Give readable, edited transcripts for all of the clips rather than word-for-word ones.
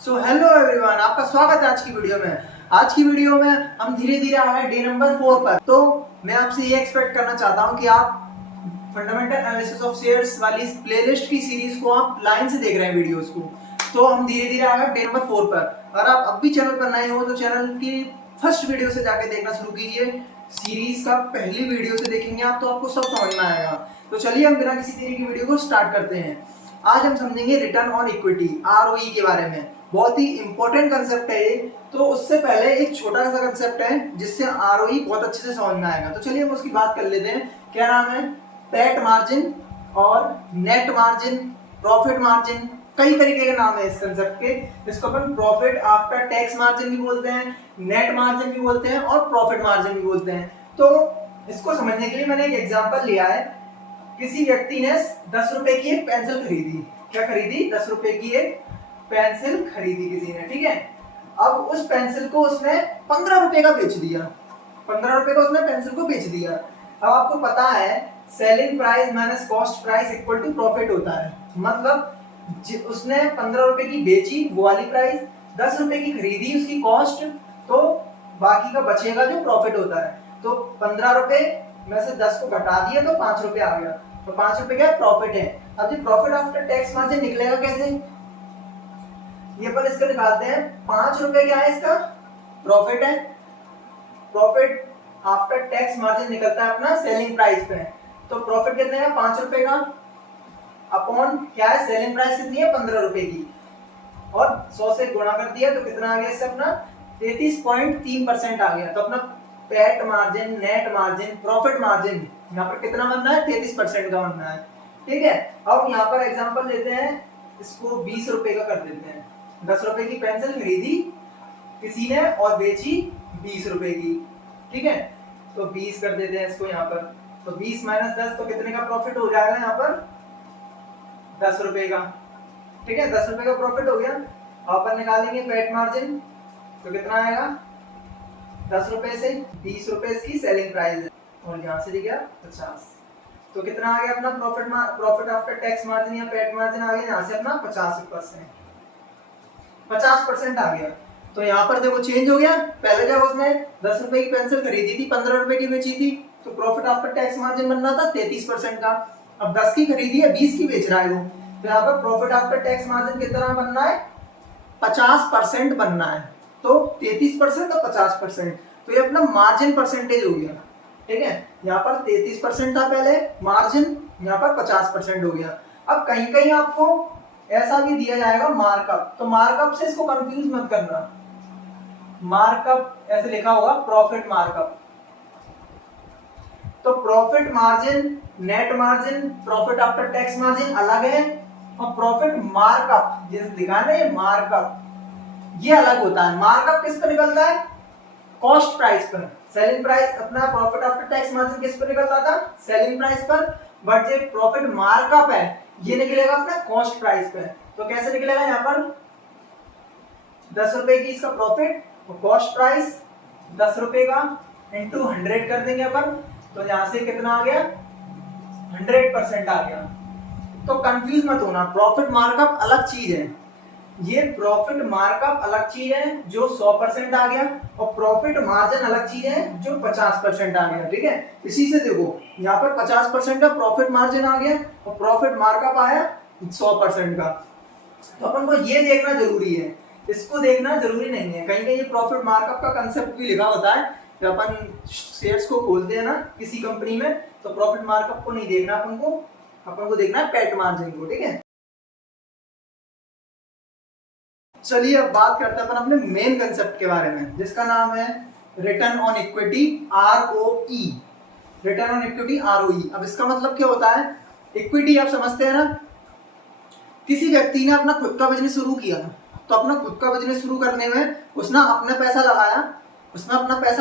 So hello everyone, आपका स्वागत है आज की वीडियो में। आज की वीडियो में हम धीरे धीरे आ गए डे नंबर 4 पर। तो मैं आपसे ये एक्सपेक्ट करना चाहता हूँ कि आप फंडामेंटल एनालिसिस ऑफ शेयर्स वाली इस प्लेलिस्ट की सीरीज को आप लाइन से देख रहे हैं वीडियोस को। तो हम धीरे धीरे आ गए डे नंबर 4 पर। अगर आप अब भी चैनल पर नए हो तो चैनल की फर्स्ट वीडियो से जाके देखना शुरू कीजिए। सीरीज का पहली वीडियो से देखेंगे आप तो आपको सब समझ में आएगा। तो चलिए हम बिना किसी देरी की वीडियो को स्टार्ट करते हैं। आज हम समझेंगे रिटर्न ऑन इक्विटी ROE के बारे में। बहुत ही इंपॉर्टेंट कंसेप्ट है ये। तो उससे पहले एक छोटा सा कंसेप्ट है जिससे ROE बहुत अच्छे से समझ में आएगा। तो चलिए हम उसकी बात कर लेते हैं। क्या नाम है? पैट मार्जिन और नेट मार्जिन, प्रॉफिट मार्जिन, कई तरीके के नाम है इस कंसेप्ट के। इसको अपन प्रॉफिट आफ्टर टैक्स मार्जिन भी बोलते हैं, नेट मार्जिन भी बोलते हैं और प्रॉफिट मार्जिन भी बोलते हैं। तो इसको समझने के लिए मैंने एक एग्जांपल लिया है। किसी व्यक्ति ने 10 रुपए की एक पेंसिल खरीदी। क्या खरीदी? 10 रुपए की एक पेंसिल खरीदी किसी ने, ठीक है। अब उस पेंसिल को उसने 15 रुपए का बेच दिया। 15 रुपए का उसने पेंसिल को बेच दिया। अब आपको पता है selling price minus cost price equal to profit होता है। मतलब उसने 15 रुपए की बेची वो वाली प्राइस, 10 रुपए की खरीदी उसकी कॉस्ट, तो बाकी का बचेगा जो प्रॉफिट होता है। तो 15 रुपए में से 10 को घटा दिया तो 5 रुपए आ गया। तो 5 रुपए क्या प्रॉफिट है। अब ये प्रॉफिट आफ्टर टैक्स मार्जिन निकलेगा कैसे? ये अपन इसका निकालते हैं। 5 रुपए क्या है? इसका प्रॉफिट है। प्रॉफिट आफ्टर टैक्स मार्जिन निकलता है अपना सेलिंग प्राइस पे। तो प्रॉफिट कितने का? 5 रुपए का अपॉन क्या है? सेलिंग प्राइस कितनी है? 15 रुपए की, और 100 से गुणा कर दिया तो कितना आ गया इससे अपना 33.3% आ गया। तो अपना PAT margin, net margin, profit margin यहाँ पर कितना बनना है? 33% का बनना है, ठीक है। अब यहाँ पर एग्जांपल लेते हैं, इसको 20 रुपए का कर देते हैं। 10 रुपए की पेंसिल खरीदी किसी ने और बेची 20 रुपए की, ठीक है। तो 20 कर देते हैं इसको यहाँ पर। तो 20 माइनस 10 तो कितने का प्रॉफिट हो जाएगा यहाँ पर? 10 रुपए का, ठीक है। 10 रुपए का प्रॉफिट हो गया। अपन निकालेंगे पैट मार्जिन, तो कितना आएगा? 10 रुपए से 20 रुपए इसकी सेलिंग प्राइस है, और यहाँ से गया 50। तो कितना आ गया अपना प्रॉफिट आफ्टर टैक्स मार्जिन या पैट मार्जिन आ गया यहाँ से अपना 50% आ गया। तो यहाँ पर देखो चेंज हो गया। पहले जब उसने 10 रुपए की पेंसिल खरीदी थी, 15 रुपए की बेची थी, तो प्रॉफिट आफ्टर टैक्स मार्जिन बनना था 33% का। अब 10 की खरीदी है, 20 की बेच रहा है वो, तो यहाँ पर प्रॉफिट आफ्टर टैक्स मार्जिन कितना बनना है? 50% बनना है। तो 33% और 50%, तो ये अपना मार्जिन परसेंटेज हो गया, ठीक है। यहाँ पर 33% था पहले मार्जिन, यहाँ पर 50% हो गया। अब कहीं कहीं आपको ऐसा भी दिया जाएगा मार्कअप, तो मार्कअप से इसको कंफ्यूज मत करना। मार्कअप ऐसे लिखा होगा प्रॉफिट मार्कअप। तो profit margin, net margin, profit after tax margin अलग है, और प्रॉफिट मार्कअप जैसे लिखा है ना मार्कअप, ये अलग होता है। मार्कअप किस पर निकलता है? कॉस्ट प्राइस पर। सेलिंग प्राइस अपना प्रॉफिट आफ्टर टैक्स मार्जिन किस पर निकलता था? सेलिंग प्राइस पर। बट जो प्रॉफिट मार्कअप है ये निकलेगा अपना कॉस्ट प्राइस पे। तो कैसे निकलेगा? यहाँ पर 10 रुपए की इसका प्रॉफिट और कॉस्ट प्राइस 10 रुपए का इंटू 100 कर देंगे अपन, तो यहाँ से कितना आ गया? 100% आ गया। तो कंफ्यूज मत होना, प्रॉफिट मार्कअप अलग चीज है। ये प्रॉफिट मार्कअप अलग चीज है जो 100% आ गया, और प्रॉफिट मार्जिन अलग चीज है जो 50% आ गया, ठीक है। इसी से देखो यहाँ पर 50% का प्रॉफिट मार्जिन आ गया और प्रॉफिट मार्कअप आया 100% का। तो अपन को ये देखना जरूरी है, इसको देखना जरूरी नहीं है। कहीं कहीं प्रॉफिट मार्कअप का कंसेप्ट भी लिखा होता है। जब अपन शेयर्स को खोलते हैं ना किसी कंपनी में, तो प्रॉफिट मार्कअप को नहीं देखना अपन को देखना है पैट मार्जिन को, ठीक है। चलिए अब बात करते हैं अपन अपने मेन कंसेप्ट के बारे में, जिसका नाम है return on equity ROE। Return on equity ROE। अब इसका मतलब क्या होता है? इक्विटी आप समझते हैं ना, किसी व्यक्ति ने अपना खुद का बिजनेस शुरू किया, तो अपना खुद का बिजनेस शुरू करने में उसने अपना पैसा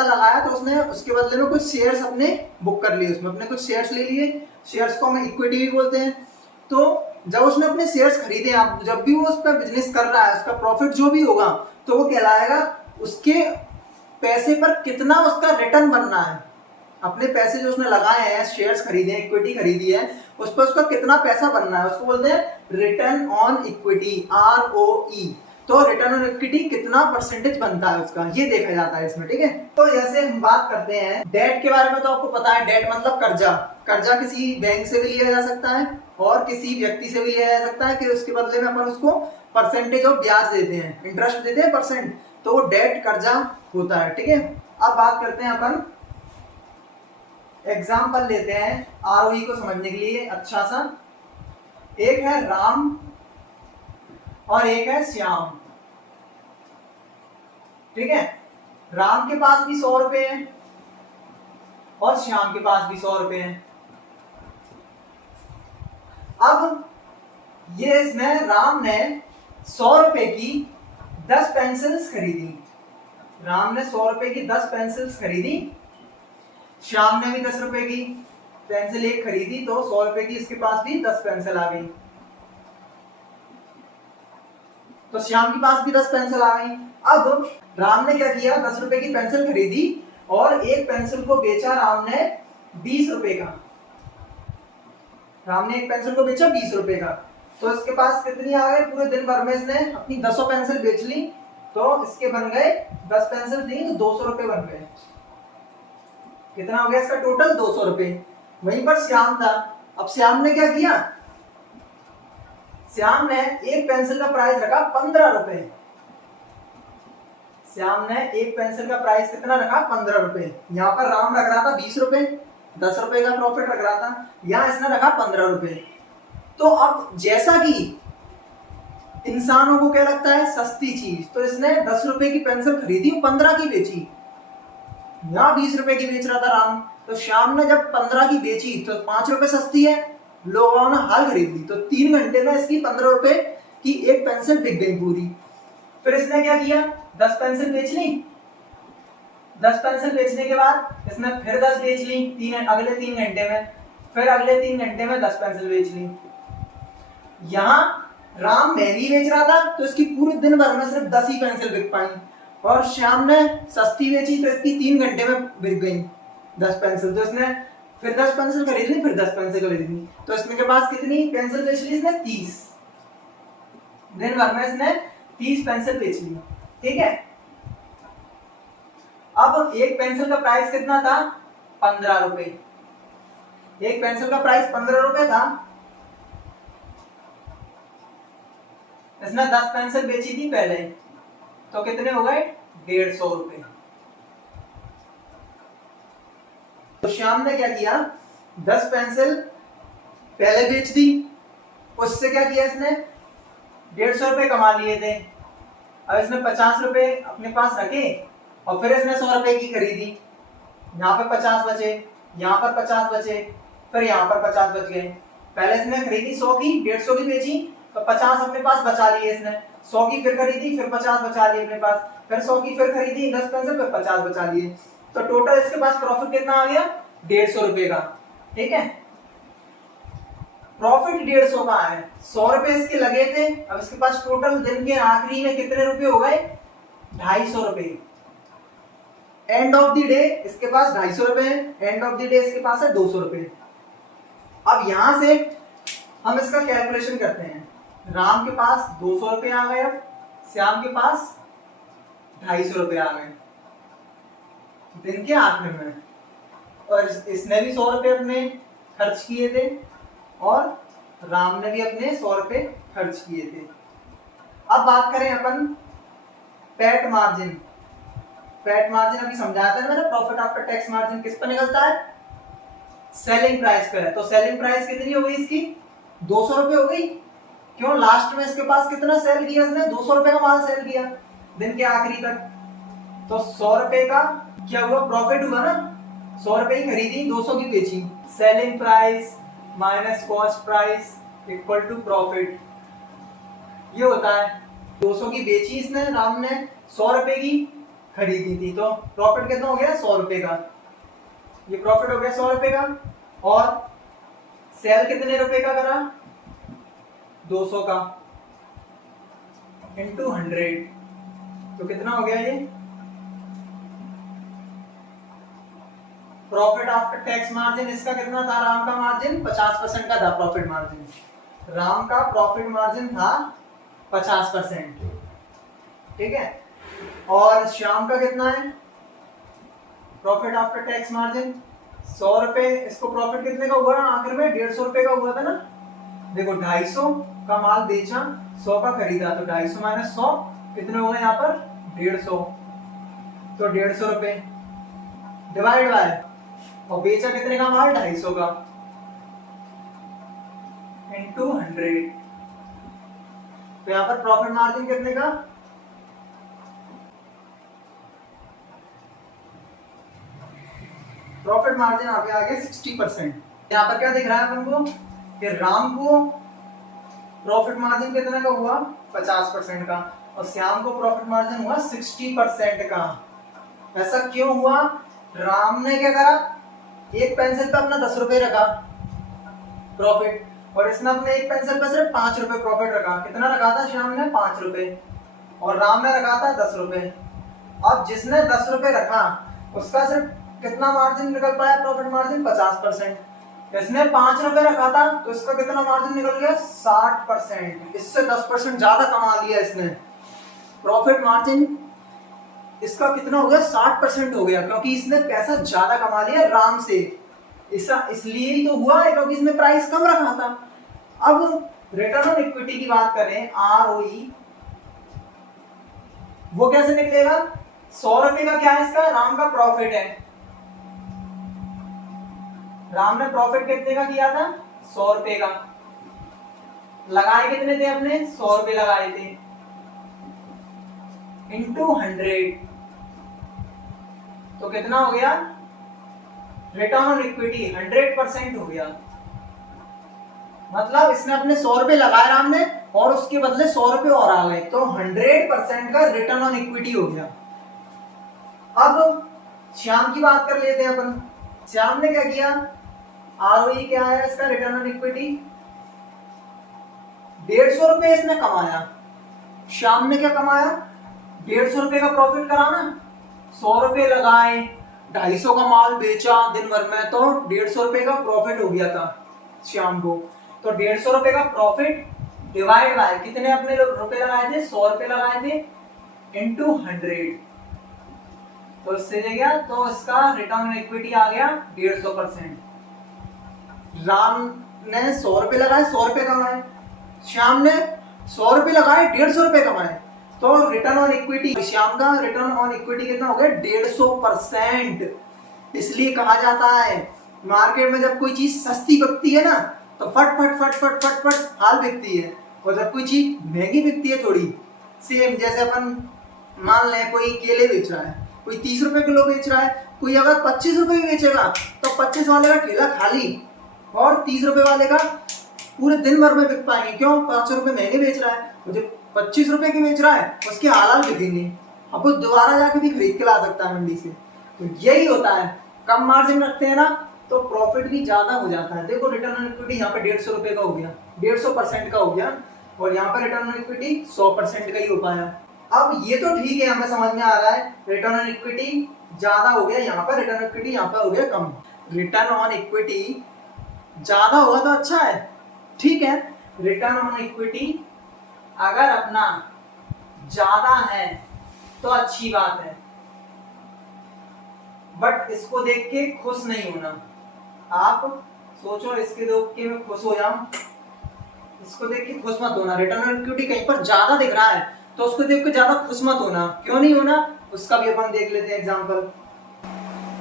लगाया, तो उसने उसके बदले में कुछ शेयर्स अपने बुक कर लिए, उसमें अपने कुछ शेयर्स ले लिए। शेयर्स को हम इक्विटी भी बोलते हैं। तो जब उसने अपने शेयर्स खरीदे, आप जब भी वो उस पर बिजनेस कर रहा है, उसका प्रॉफिट जो भी होगा तो वो कहलाएगा उसके पैसे पर कितना उसका रिटर्न बनना है। अपने पैसे जो उसने लगाए हैं, शेयर्स खरीदे हैं, इक्विटी खरीदी है, उस पर उसका कितना पैसा बनना है, उसको बोलते हैं रिटर्न ऑन इक्विटी ROE। तो रिटर्न ऑन इक्विटी कितना परसेंटेज बनता है उसका, ये देखा जाता है इसमें। ठीक है, तो जैसे हम बात करते हैं डेट के बारे में, तो आपको पता है डेट मतलब कर्जा। कर्जा किसी बैंक से भी लिया जा सकता है और किसी व्यक्ति से भी लिया जा सकता है कि उसके बदले में अपन उसको परसेंटेज ऑफ ब्याज देते हैं, इंटरेस्ट देते हैं परसेंट, तो वो डेट कर्जा होता है। ठीक है, अब बात करते हैं अपन एग्जाम्पल लेते हैं आरओई को समझने के लिए अच्छा सा। एक है राम और एक है श्याम। ठीक है, राम के पास भी 100 रुपए हैं और श्याम के पास भी 100 रुपए हैं। अब ये इसमें राम ने 100 रुपए की 10 पेंसिल्स खरीदी। राम ने 100 रुपए की 10 पेंसिल्स खरीदी, श्याम ने भी 10 रुपए की पेंसिल एक खरीदी, तो 100 रुपए की इसके पास भी 10 पेंसिल आ गई। तो श्याम के पास भी 10 पेंसिल आ गई। अब राम ने क्या किया, 10 रुपए की पेंसिल खरीदी और एक पेंसिल को बेचा राम ने 20 रुपए का। राम ने एक पेंसिल को बेचा 20 रुपए का, तो इसके पास कितनी आ गई, पूरे दिन भर में इसने अपनी 10 पेंसिल बेच ली, तो इसके बन गए 10 पेंसिल दी तो 200 रुपए बन गए। कितना हो गया इसका टोटल, 200 रुपए। वहीं पर श्याम था, अब श्याम ने क्या किया, श्याम ने एक पेंसिल का प्राइस रखा 15 रुपए। श्याम ने एक पेंसिल का प्राइस कितना रखा, 15 रुपए। यहाँ पर राम रख रहा था 20 रुपए, 10 रुपए का प्रॉफिट रख रहा था, यहाँ इसने रखा 15 रुपए। तो अब जैसा कि इंसानों को क्या लगता है सस्ती चीज, तो इसने 10 रुपए की पेंसिल खरीदी, 15 की बेची। यहाँ 20 रुपए की बेच रहा था राम, तो श्याम ने जब 15 की बेची तो 5 रुपए सस्ती है, लोगों ने हाल खरीद ली, तो 3 घंटे में इसकी 15 रुपए की एक पेंसिल बिक गई पूरी। फिर इसने क्या किया, 10 पेंसिल बेच ली। 10 पेंसिल बेचने के बाद इसने फिर 10 बेच ली अगले 3 घंटे में, फिर अगले 3 घंटे में 10 पेंसिल बेच ली। यहाँ राम महंगी बेच रहा था तो इसकी पूरे दिन भर में सिर्फ 10 ही पेंसिल बिक पाई, और श्याम ने सस्ती बेची तो इसकी 3 घंटे में बिक गई 10 पेंसिल। तो इसने फिर 10 पेंसिल खरीद ली, फिर 10 पेंसिल खरीद ली, तो इसने के पास कितनी पेंसिल बेच ली, इसने 30। दिन भर में इसने 30 पेंसिल बेच ली। ठीक है, अब एक पेंसिल का प्राइस कितना था, 15 रुपए। एक पेंसिल का प्राइस 15 रुपए था, इसने 10 पेंसिल बेची थी पहले, तो कितने हो गए, 150 रुपए। तो श्याम ने क्या किया, 10 पेंसिल पहले बेच दी, उससे क्या किया इसने 150 रुपए कमा लिए थे। अब इसने 50 रुपए अपने पास रखे और फिर इसने 100 रुपए की खरीदी, यहाँ पे 50 बचे, यहाँ पर 50 बचे, फिर यहाँ पर 50 बच गए। पहले इसने खरीदी 100 की, 150 की बेची, तो 50 अपने पास बचा लिए इसने। 100 की फिर खरीदी, फिर 50 बचा लिए अपने पास, फिर 100 की फिर खरीदी 10 पेंसिल, फिर 50 बचा लिए, तो टोटल इसके पास प्रॉफिट कितना आ गया, 150 रुपए का। ठीक है, प्रॉफिट 150 का है, 100 रुपए इसके लगे थे। अब इसके पास टोटल दिन के आखिरी में कितने रुपए हो गए, 250 रुपए। एंड ऑफ द डे इसके पास 250 रुपए है, एंड ऑफ द डे इसके पास है 200 रुपए। अब यहां से हम इसका कैलकुलेशन करते हैं। राम के पास 200 रुपए आ गए, श्याम के पास 250 रुपए आ गए दिन के आखिर में, और इसने भी 100 रुपए अपने खर्च किए थे और राम ने भी अपने 100 रुपए खर्च किए थे। अब बात करें अपन पैट मार्जिन। पैट मार्जिन अभी समझाया था मैंने, प्रॉफिट आफ्टर टैक्स मार्जिन किस पर निकलता है, सेलिंग प्राइस पर है। तो सेलिंग प्राइस कितनी हो गई इसकी, 200 रुपए हो गई। क्यों, लास्ट में इसके पास कितना सेल किया इसने, 200 रुपए का माल सेल किया दिन के आखिरी तक, तो 100 रुपए का क्या हुआ, प्रॉफिट हुआ ना। 100 रुपए की खरीदी, 200 की बेची, selling price minus cost price equal to profit, ये होता है। 200 की बेची इसने, राम ने 100 रुपए की खरीदी थी, तो प्रॉफिट कितना हो गया, 100 रुपए का। ये प्रॉफिट हो गया 100 रुपए का, और सेल कितने रुपए का करा, 200 का इंटू 100, तो कितना हो गया ये, प्रॉफिट आफ्टर टैक्स मार्जिन इसका कितना था, राम का मार्जिन 50% का था प्रॉफिट मार्जिन। राम का प्रॉफिट मार्जिन था 50%। ठीक है। और श्याम का कितना है प्रॉफिट आफ्टर टैक्स मार्जिन 100 रुपए। इसको प्रॉफिट कितने का हुआ आखिर में 150 रुपए का हुआ था ना। देखो 250 का माल बेचा 100 का खरीदा, तो 250 माइनस 100 कितने हो गए यहाँ पर 150, तो 150 रुपए डिवाइड बाय, और बेचा कितने का माल 250 का इंटू 100, तो यहाँ पर प्रॉफिट मार्जिन कितने का प्रॉफिट मार्जिन यहाँ पे आ गया 60%। यहाँ पर क्या दिख रहा है अपन को कि राम को प्रॉफिट मार्जिन कितने का हुआ 50% का, और श्याम को प्रॉफिट मार्जिन हुआ 60% का। ऐसा क्यों हुआ? राम ने क्या करा, एक पेंसिल पे अपना 10 रुपए रखा प्रॉफिट, और इसने अपने एक पेंसिल पे सिर्फ 5 रुपए प्रॉफिट रखा। कितना रखा था श्याम ने 5 रुपए, और राम ने रखा था 10 रुपए। अब जिसने 10 रुपए रखा उसका सिर्फ कितना मार्जिन निकल पाया प्रॉफिट मार्जिन 50%। इसने 5 रुपए रखा था तो इसका कितना मार्जिन निकल गया 60%। इससे 10% ज्यादा कमा लिया इसने। प्रॉफिट मार्जिन इसका कितना हो गया 60% हो गया, क्योंकि इसने पैसा ज्यादा कमा लिया राम से। इसलिए ही तो हुआ है क्योंकि इसने प्राइस कम रखा था। अब रिटर्न ऑन इक्विटी की बात करें ROE, वो कैसे निकलेगा? 100 रुपए का क्या है इसका राम का प्रॉफिट है। राम ने प्रॉफिट कितने का किया था 100 रुपए का, लगाए कितने थे अपने 100 रुपए लगाए थे, इंटू 100, तो कितना हो गया रिटर्न ऑन इक्विटी 100% हो गया। मतलब इसने अपने 100 रुपए लगाए राम ने, और उसके बदले 100 रुपए और आ गए, तो 100% का रिटर्न ऑन इक्विटी हो गया। अब श्याम की बात कर लेते हैं अपन। श्याम ने क्या किया, ROE क्या है इसका रिटर्न ऑन इक्विटी 150 रुपए इसने कमाया। श्याम ने क्या कमाया 150 रुपए का प्रॉफिट करा ना, 100 रुपए लगाए, 250 का माल बेचा दिन भर में, तो 150 रुपए का प्रॉफिट हो गया था श्याम को। तो 150 रुपए का प्रॉफिट डिवाइड बाय कितने अपने रुपए लगाए थे 100 रुपए लगाए थे, इंटू 100, तो इससे दे गया, तो इसका रिटर्न ऑन इक्विटी आ गया 150%। राम ने 100 रुपए लगाए 100 रुपए कमाए, श्याम ने 100 रुपए लगाए 150 रुपए कमाए, तो रिटर्न ऑन इक्विटी श्याम का रिटर्न ऑन इक्विटी कितना हो गया 150%। इसलिए कहा जाता है मार्केट में जब कोई चीज सस्ती बिकती है ना तो फट फट फट फट फट फट हाल बिकती है, और जब कोई चीज महंगी बिकती है थोड़ी, सेम जैसे अपन मान लें कोई केले बेच रहा है, कोई 30 रुपए किलो बेच रहा है, कोई अगर 25 रुपए भी बेचेगा तो 25 वाले का ठेला खाली, और 30 रुपए वाले का पूरे दिन भर में बिक पाएंगे। क्यों? 5 रुपए महंगे बेच रहा है, जो 25 रुपए की बेच रहा है उसके हालात बिकेंगे, अब वो दोबारा जाके भी खरीद के ला सकता है मंडी से। तो यही होता है, कम मार्जिन रखते हैं ना तो प्रॉफिट भी ज्यादा हो जाता है। देखो रिटर्न ऑन इक्विटी यहाँ पे 150 रुपए का हो गया, 150% का हो गया, और यहाँ पर रिटर्न ऑन इक्विटी 100% का ही हो पाया। अब ये तो ठीक है, हमें समझ में आ रहा है रिटर्न ऑन इक्विटी ज्यादा हो गया यहाँ पर, रिटर्न ऑन इक्विटी यहाँ पर हो गया कम। रिटर्न ऑन इक्विटी ज्यादा होगा तो अच्छा है, ठीक है। रिटर्न ऑन इक्विटी अगर अपना ज्यादा है तो अच्छी बात है, बट इसको देख के खुश नहीं होना। आप सोचो इसके देख के मैं खुश हो जाऊं, इसको देख के खुश मत होना। रिटर्न ऑन इक्विटी कहीं पर ज्यादा दिख रहा है तो उसको देख के ज्यादा खुश मत होना। क्यों नहीं होना उसका भी अपन देख लेते हैं एग्जांपल।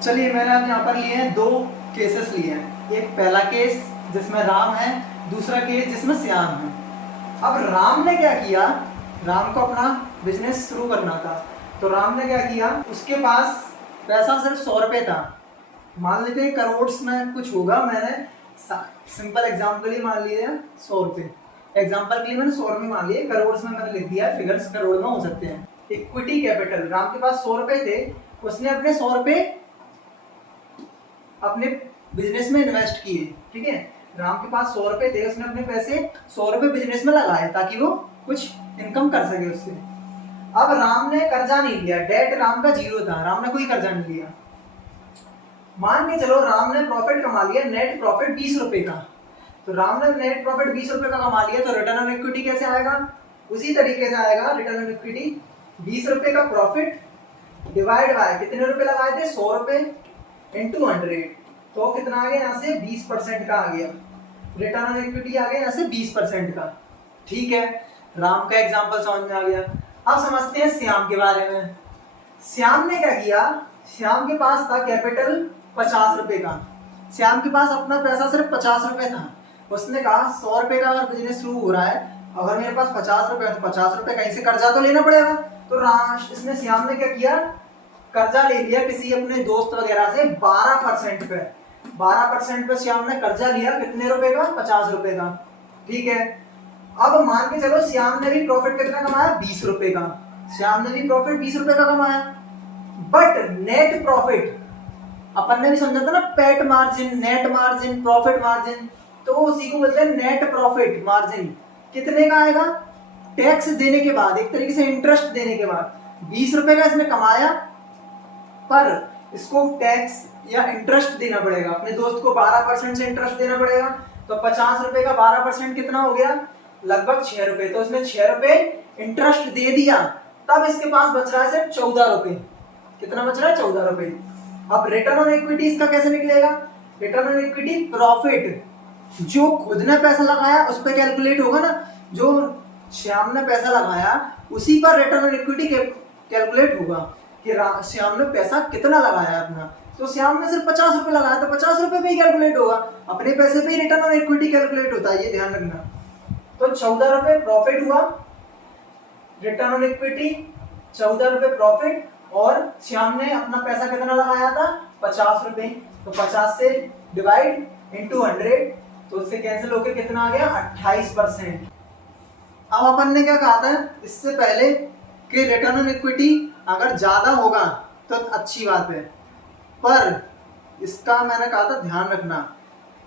चलिए मैंने अब यहाँ पर लिए हैं 2 केसेस लिए हैं, एक पहला केस जिसमें राम है, दूसरा केस जिसमें श्याम है। अब राम ने क्या किया, राम को अपना बिजनेस शुरू करना था, तो राम ने क्या किया, उसके पास पैसा सिर्फ 100 रुपए था। मान लेते हैं करोड़ में कुछ होगा, मैंने सिंपल एग्जाम्पल ही मान लिया 100 रुपए, एग्जाम्पल के लिए मैंने 100 रुपए मान लिए, करोड़ में मैंने लिख दिया, फिगर्स करोड़ में हो सकते हैं। इक्विटी कैपिटल, राम के पास 100 रुपए थे, उसने अपने 100 रुपए अपने बिजनेस में इन्वेस्ट किए, ठीक है। राम के पास 100 रुपए थे, उसने अपने पैसे 100 रुपए बिजनेस में लगाए ताकि वो कुछ इनकम कर सके उससे। अब राम ने कर्जा नहीं लिया, डेट राम का 0 था, राम ने कोई कर्जा नहीं लिया। मान के चलो राम ने प्रॉफिट कमा लिया, नेट प्रॉफिट 20 रुपए का, तो राम ने नेट प्रॉफिट 20 रुपए का कमा लिया, तो रिटर्न ऑन इक्विटी कैसे आएगा? उसी तरीके से आएगा रिटर्न ऑन इक्विटी ₹20 का प्रॉफिट डिवाइड बाय कितने रुपए लगाए थे, 100 रुपए इंटू 100, तो कितना आ गया यहाँ से 20% का आ गया, रिटर्न ऑन इक्विटी आ गया यहाँ से 20% का। ठीक है, राम का एग्जांपल समझ में आ गया। अब समझते हैं श्याम के बारे में। श्याम ने क्या किया, श्याम के पास था कैपिटल 50 रुपए का, श्याम के पास अपना पैसा सिर्फ 50 रुपए था। उसने कहा 100 रुपए का अगर बिजनेस शुरू हो रहा है, अगर मेरे पास 50 रुपए है तो 50 रुपए कहीं से कर्जा तो लेना पड़ेगा। तो इसने श्याम ने क्या किया, कर्जा ले लिया किसी अपने दोस्त वगैरह से 12% पे। 12% पे श्याम ने कर्जा लिया, कितने रुपए का, 50 रुपए का। ठीक है, अब मान के चलो श्याम ने भी प्रॉफिट कितना कमाया, 20 रुपए का। श्याम ने भी प्रॉफिट 20 रुपए का कमाया, बट नेट प्रॉफिट अपन ने भी समझा था ना, पेट margin, net margin, profit margin, तो उसी को बोलते हैं नेट प्रॉफिट मार्जिन। कितने का आएगा, टैक्स देने के बाद, एक तरीके से इंटरेस्ट देने के बाद 20 रुपए का इसने कमाया, पर इसको टैक्स या इंटरेस्ट देना पड़ेगा, अपने दोस्त को 12% से इंटरेस्ट देना पड़ेगा। तो 50 रुपए का 12% कितना हो गया, लगभग 6 रुपए। तो इसने 6 रुपए इंटरेस्ट दे दिया, तब इसके पास बच रहा है सिर्फ 14 रुपए। कितना बच रहा है, 14 रुपए। अब रिटर्न ऑन इक्विटी इसका कैसे निकलेगा, रिटर्न ऑन इक्विटी प्रॉफिट जो खुद ने पैसा लगाया उस पर कैलकुलेट होगा ना, जो श्याम ने पैसा लगाया उसी पर रिटर्न ऑन इक्विटी कैलकुलेट होगा कि श्याम ने पैसा कितना लगाया अपना। तो श्याम ने सिर्फ 50 रुपए लगाया, तो 50 रुपए पे ही कैलकुलेट होगा, अपने पैसे पे ही रिटर्न ऑन इक्विटी कैलकुलेट होता है, ये ध्यान रखना। तो 14 रुपए प्रॉफिट हुआ, रिटर्न ऑन इक्विटी 14 रुपए प्रॉफिट, और श्याम ने अपना पैसा कितना लगाया था, 50 रुपए। तो 50 से डिवाइड इंटू 100, तो उससे कैंसिल होकर कितना आ गया, 28%। अब अपन ने क्या कहा था इससे पहले कि रिटर्न ऑन इक्विटी अगर ज्यादा होगा तो अच्छी बात है, पर इसका मैंने कहा था ध्यान रखना,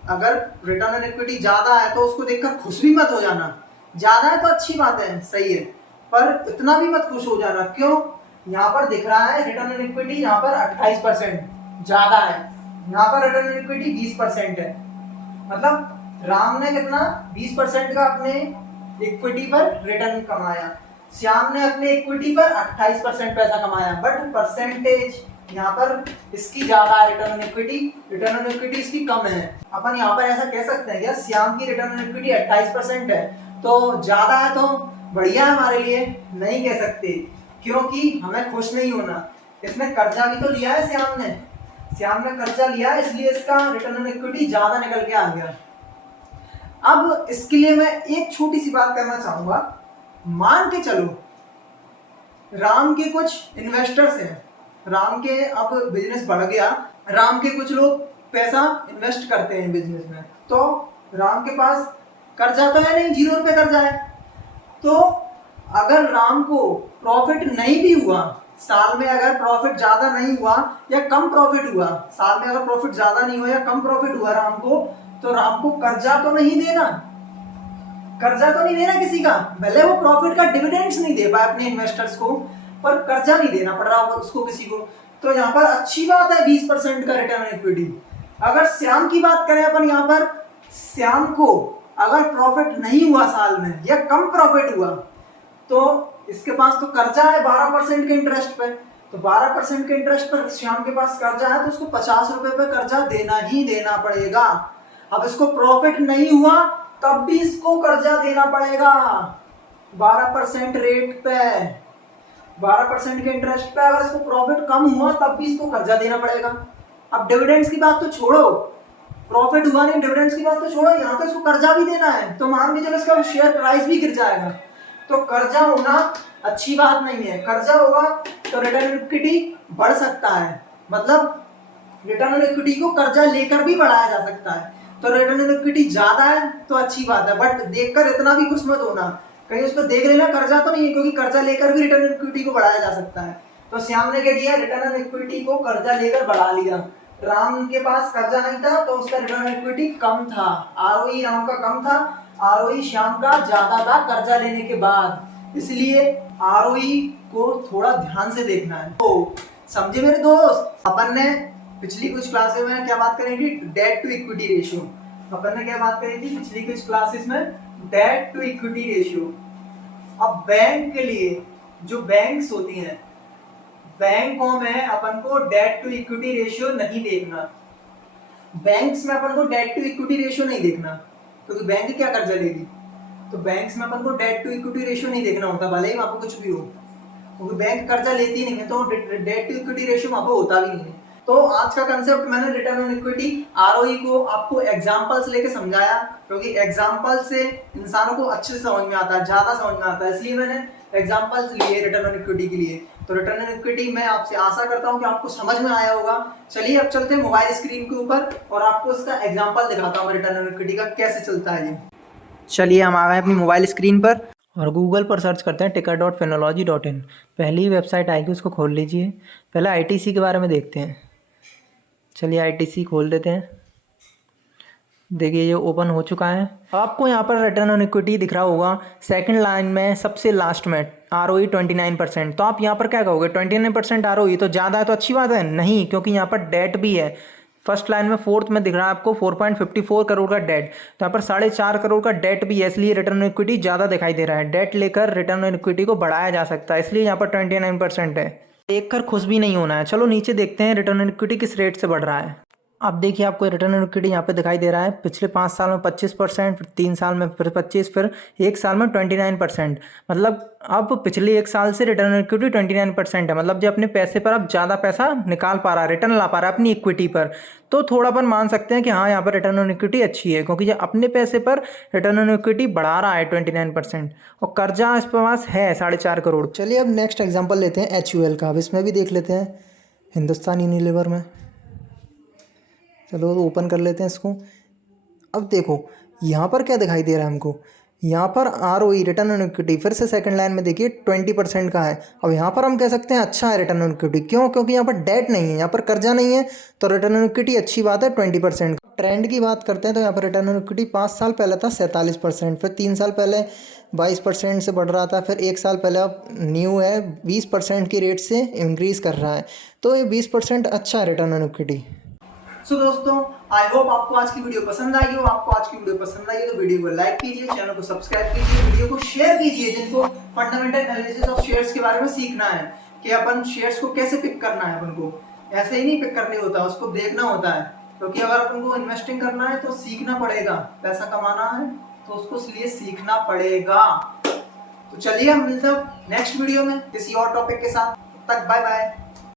अगर रिटर्न ऑन इक्विटी ज्यादा है तो उसको देखकर खुश भी मत हो जाना। ज्यादा है तो अच्छी बात है, सही है, पर इतना भी मत खुश हो जाना। क्यों, यहाँ पर दिख रहा है रिटर्न ऑन इक्विटी यहाँ पर 28% ज्यादा है, यहाँ पर रिटर्न ऑन इक्विटी 20% है। मतलब राम ने कितना 20% का अपने इक्विटी पर रिटर्न कमाया, श्याम ने अपने इक्विटी पर 28% पैसा कमाया, बट परसेंटेज यहाँ पर इसकी ज्यादा है, रिटर्न ऑन इक्विटी इसकी कम है। अपन यहाँ पर ऐसा कह सकते हैं क्या, श्याम की रिटर्न ऑन इक्विटी 28% है तो ज्यादा है तो बढ़िया है हमारे लिए, नहीं कह सकते, क्योंकि हमें खुश नहीं होना। इसने कर्जा भी तो लिया है, श्याम ने कर्जा लिया, इसलिए इसका रिटर्न ऑन इक्विटी ज्यादा निकल के आ गया। अब इसके लिए मैं एक छोटी सी बात करना चाहूंगा। मान के चलो राम के कुछ इन्वेस्टर्स हैं, राम के अब बिजनेस बढ़ गया, राम के कुछ लोग पैसा इन्वेस्ट करते हैं बिजनेस में, तो राम के पास कर्जा तो है नहीं, 0 रुपए कर्जा है। तो अगर राम को प्रॉफिट नहीं भी हुआ, साल में अगर प्रॉफिट ज्यादा नहीं हुआ या कम प्रॉफिट हुआ, साल में अगर प्रॉफिट ज्यादा नहीं हुआ या कम प्रॉफिट हुआ राम को, तो राम को कर्जा तो नहीं देना, किसी का, भले वो प्रॉफिट का डिविडेंड्स नहीं दे पाए अपने इन्वेस्टर्स को, पर कर्जा नहीं देना पड़ रहा होगा उसको किसी को। तो यहाँ पर अच्छी बात है 20% का रिटर्न ऑन इक्विटी। अगर श्याम की बात करें अपन, यहाँ पर श्याम को अगर प्रॉफिट नहीं हुआ साल में या कम प्रॉफिट हुआ, तो इसके पास तो कर्जा है 12% के इंटरेस्ट पे, तो 12% के इंटरेस्ट पर श्याम के पास कर्जा है, तो उसको 50 रुपए पे कर्जा देना ही देना पड़ेगा। अब इसको प्रॉफिट नहीं हुआ तब भी इसको कर्जा देना पड़ेगा 12% रेट पे, 12% के इंटरेस्ट पे। अगर इसको प्रॉफिट कम हुआ तब भी इसको कर्जा देना पड़ेगा। अब डिविडेंड्स की बात तो छोड़ो, प्रॉफिट हुआ नहीं, डिविडेंड्स की बात तो छोड़ो, यहाँ तो इसको कर्जा भी देना है, तो मान के चलो इसका शेयर प्राइस भी गिर जाएगा। तो कर्जा होना अच्छी बात नहीं है, कर्जा होगा तो रिटर्न ऑन इक्विटी बढ़ सकता है, मतलब रिटर्न ऑन इक्विटी को कर्जा लेकर भी बढ़ाया जा सकता है। तो रिटर्न ऑन इक्विटी ज्यादा है तो अच्छी बात है, बट देखकर इतना भी खुश मत होना, कहीं उसको देख लेना कर्जा तो नहीं है, क्योंकि कर्जा लेकर भी रिटर्न ऑन इक्विटी को बढ़ाया जा सकता है। तो श्याम ने क्या किया, रिटर्न ऑन इक्विटी को कर्जा लेकर बढ़ा लिया। राम के पास कर्जा नहीं था तो उसका रिटर्न ऑन इक्विटी कम था, आरओई राम का कम था, आरओई श्याम का ज्यादा था कर्जा लेने के बाद, इसलिए आरओई को थोड़ा ध्यान से देखना है। तो समझे मेरे दोस्त, अपन ने पिछली कुछ क्लासेस में क्या बात करी थी, डेट टू इक्विटी रेशियो। अपन ने क्या बात करी थी पिछली कुछ क्लासेस में, डेट टू इक्विटी रेशियो। अब बैंक के लिए जो बैंक्स होती हैं, बैंकों में अपन को डेट टू इक्विटी रेशियो नहीं देखना। बैंक्स में अपन को डेट टू इक्विटी रेशियो नहीं देखना, क्योंकि बैंक क्या कर्जा लेगी, तो बैंक्स में अपन को डेट टू इक्विटी रेशियो नहीं देखना होता, भले ही वहां पर कुछ भी हो, क्योंकि बैंक कर्जा लेती नहीं है, तो डेट टू इक्विटी रेशियो वहां पर होता भी नहीं है। तो आज का कंसेप्ट मैंने रिटर्न ऑन इक्विटी आरओई को आपको एग्जांपल्स लेके समझाया, क्योंकि एग्जांपल से इंसानों को अच्छे से समझ में आता है, ज्यादा समझ में आता है, इसलिए मैंने एग्जांपल्स लिए रिटर्न ऑन इक्विटी के लिए। तो रिटर्न ऑन इक्विटी मैं आपसे आशा करता हूं कि आपको समझ में आया होगा। चलिए अब चलते हैं मोबाइल स्क्रीन के ऊपर और आपको इसका एग्जांपल दिखाता हूं रिटर्न ऑन इक्विटी का कैसे चलता है ये। चलिए हम आ गए अपनी मोबाइल स्क्रीन पर और गूगल पर सर्च करते हैं ticker.finology.in। पहली वेबसाइट आएगी उसको खोल लीजिए। पहले आईटीसी के बारे में देखते हैं। चलिए आईटीसी खोल देते हैं। देखिए ये ओपन हो चुका है। आपको यहाँ पर रिटर्न ऑन इक्विटी दिख रहा होगा सेकंड लाइन में सबसे लास्ट में ROE 29%। तो आप यहाँ पर क्या कहोगे 29% ROE तो ज़्यादा है, तो अच्छी बात है? नहीं, क्योंकि यहाँ पर डेट भी है। फर्स्ट लाइन में फोर्थ में दिख रहा है आपको 4.54 करोड़ का डेट, तो यहाँ पर 4.5 करोड़ का डेट भी है, इसलिए रिटर्न ऑन इक्विटी ज़्यादा दिखाई दे रहा है। डेट लेकर रिटर्न ऑन इक्विटी को बढ़ाया जा सकता है, इसलिए यहाँ पर 29% है। देखकर खुश भी नहीं होना है। चलो नीचे देखते हैं रिटर्न ऑन इक्विटी किस रेट से बढ़ रहा है। अब देखिए आपको रिटर्न ऑन इक्विटी यहाँ पे दिखाई दे रहा है। पिछले 5 साल में 25%, फिर 3 साल में फिर 25%, फिर 1 साल में 29%। मतलब अब पिछले 1 साल से रिटर्न ऑन इक्विटी 29% है। मतलब जो अपने पैसे पर अब ज़्यादा पैसा निकाल पा रहा है, रिटर्न ला पा रहा है अपनी इक्विटी पर, तो थोड़ा अपन मान सकते हैं कि हाँ यहाँ पर रिटर्न ऑन इक्विटी अच्छी है, क्योंकि जो अपने पैसे पर रिटर्न ऑन इक्विटी बढ़ा रहा है 29%। और कर्जा इस पास है 4.5 करोड़। चलिए अब नेक्स्ट एग्जाम्पल लेते हैं HUL का। अब इसमें भी देख लेते हैं हिंदुस्तान यूनिलीवर में। चलो ओपन कर लेते हैं इसको। अब देखो यहाँ पर क्या दिखाई दे रहा है हमको, यहाँ पर ROE रिटर्न ऑन इक्विटी फिर से सेकंड लाइन में देखिए 20% का है। अब यहाँ पर हम कह सकते हैं अच्छा है रिटर्न ऑन इक्विटी, क्यों? क्योंकि यहाँ पर डेट नहीं है, यहाँ पर कर्जा नहीं है, तो रिटर्न ऑन इक्विटी अच्छी बात है 20%। ट्रेंड की बात करते हैं तो यहाँ पर रिटर्न ऑन इक्विटी 5 साल पहले था 47%, फिर 3 साल पहले 22% से बढ़ रहा था, फिर 1 साल पहले अब न्यू है 20% की रेट से इंक्रीज कर रहा है, तो ये 20% अच्छा है रिटर्न ऑन इक्विटी। सो दोस्तों आई होप आपको आज की वीडियो पसंद आई हो। आपको आज की वीडियो पसंद आई हो तो वीडियो को लाइक कीजिए, चैनल को सब्सक्राइब कीजिए, वीडियो को शेयर कीजिए जिनको फंडामेंटल एनालिसिस ऑफ शेयर्स के बारे में सीखना है कि अपन शेयर्स को कैसे पिक करना है। अपन को ऐसे ही नहीं पिक करने होता, उसको देखना होता है, क्योंकि अगर अपन को इन्वेस्टिंग करना है तो सीखना पड़ेगा। पैसा कमाना है तो उसको इसलिए सीखना पड़ेगा। तो चलिए हम मिलते हैं नेक्स्ट वीडियो में किसी और टॉपिक के साथ। तब तक बाय बाय।